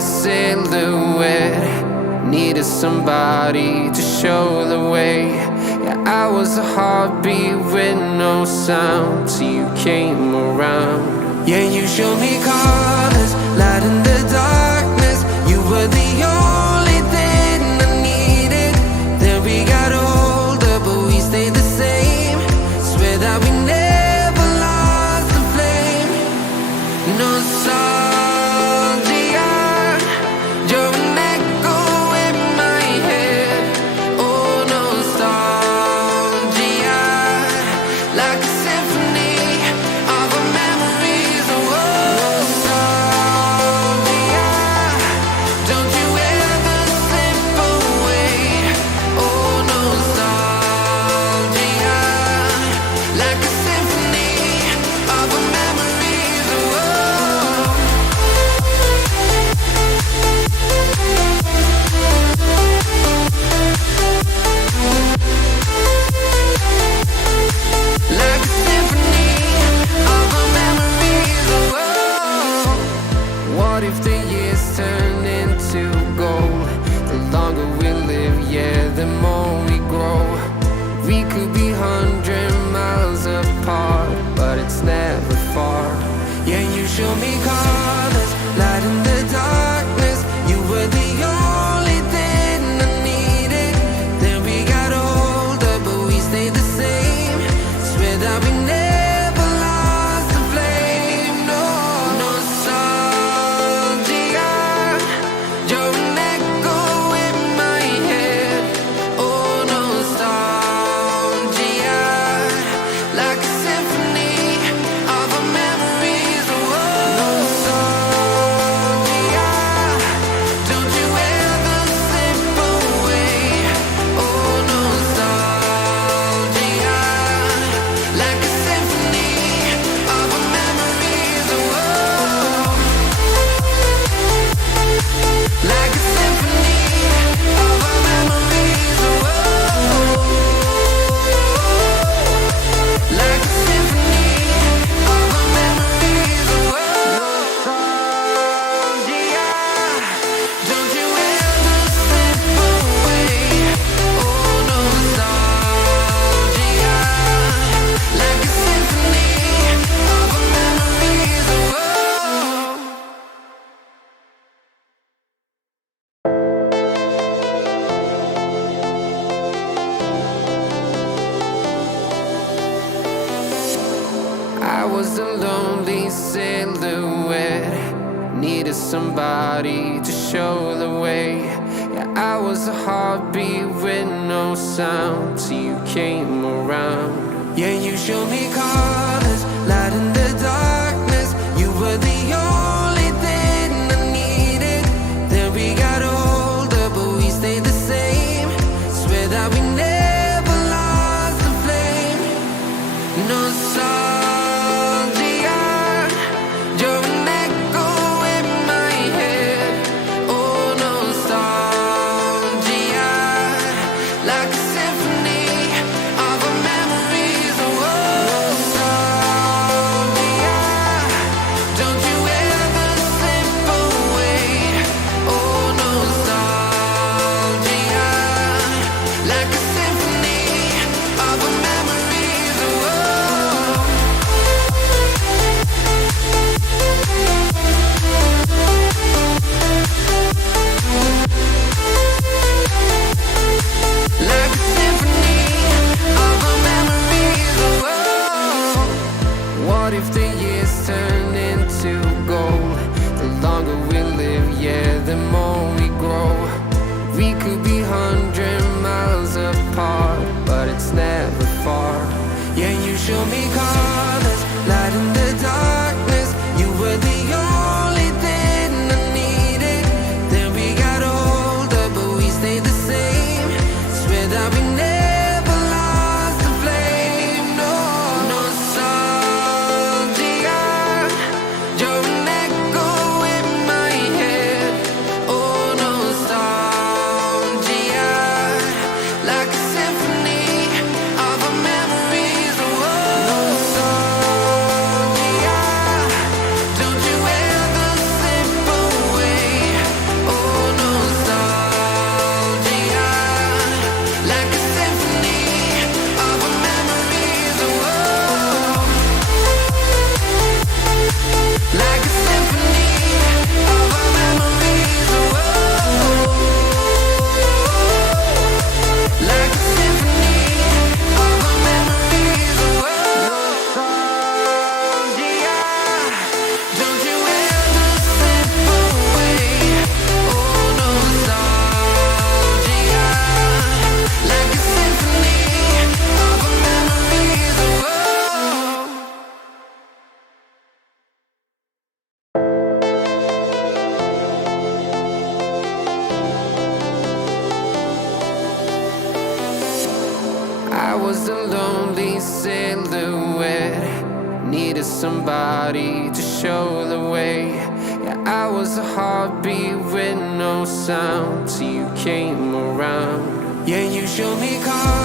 silhouette. Needed somebody to show the way. Yeah, I was a heartbeat with no sound till you came around. Yeah, you showed me colors, light in the darkness. You were the only thing I needed. Then we got older, but we stayed the same. Swear that we never lost the flame. Nostalgia, you're an echo in my head. Oh, nostalgia, like a symphony of our memories. Oh, nostalgia, don't you ever slip away. Oh, nostalgia, like a symphony of our memories. Oh, like a symphony of our memories. Oh, what if the years turn into gold? The longer we live, yeah, the more we grow. We could be 100 miles apart, but it's never far. Yeah, you show me colors, light in the darkness. You were the only thing I needed. Then we got older, but we stayed the same. Swear that we never lost the flame. No, nostalgia, you're an echo in my head. Oh, nostalgia, like a symphony of our memories. Oh, nostalgia, don't you ever slip away. Oh, nostalgia, like a symphony of our memories. Oh, like a symphony of our memories. Oh, like a symphony of our memories. Oh, nostalgia, don't you ever slip away. Oh, nostalgia, like a symphony of our memories. Oh, I was a lonely silhouette. Needed somebody to show the way. Yeah, I was a heartbeat with no sound till you came around. Yeah, you showed me colors, light in the darkness. You were the only thing I needed. Then we got older, but we stayed the same. Swear that we never lost the flame. Nostalgia, you're an echo in my head. Oh, nostalgia, like a symphony of our memories. Oh, nostalgia, don't you ever slip away. Oh, nostalgia, like a symphony of our memories. Oh, like a symphony of our memories. Oh, what if the years turn into gold? The longer we live, yeah, the more we grow. We could be 100 miles apart, but it's never far. Yeah, you show me colors, light in the darkness. You were the only thing I needed. Then we got older, but we stayed the same. Swear that we never lost the flame. No, nostalgia, you're an echo in my head. Oh, nostalgia, like a symphony of our memories. Oh, I was a lonely silhouette, needed somebody to show the way. Yeah, I was a heartbeat with no sound till you came around. Yeah, you showed me color.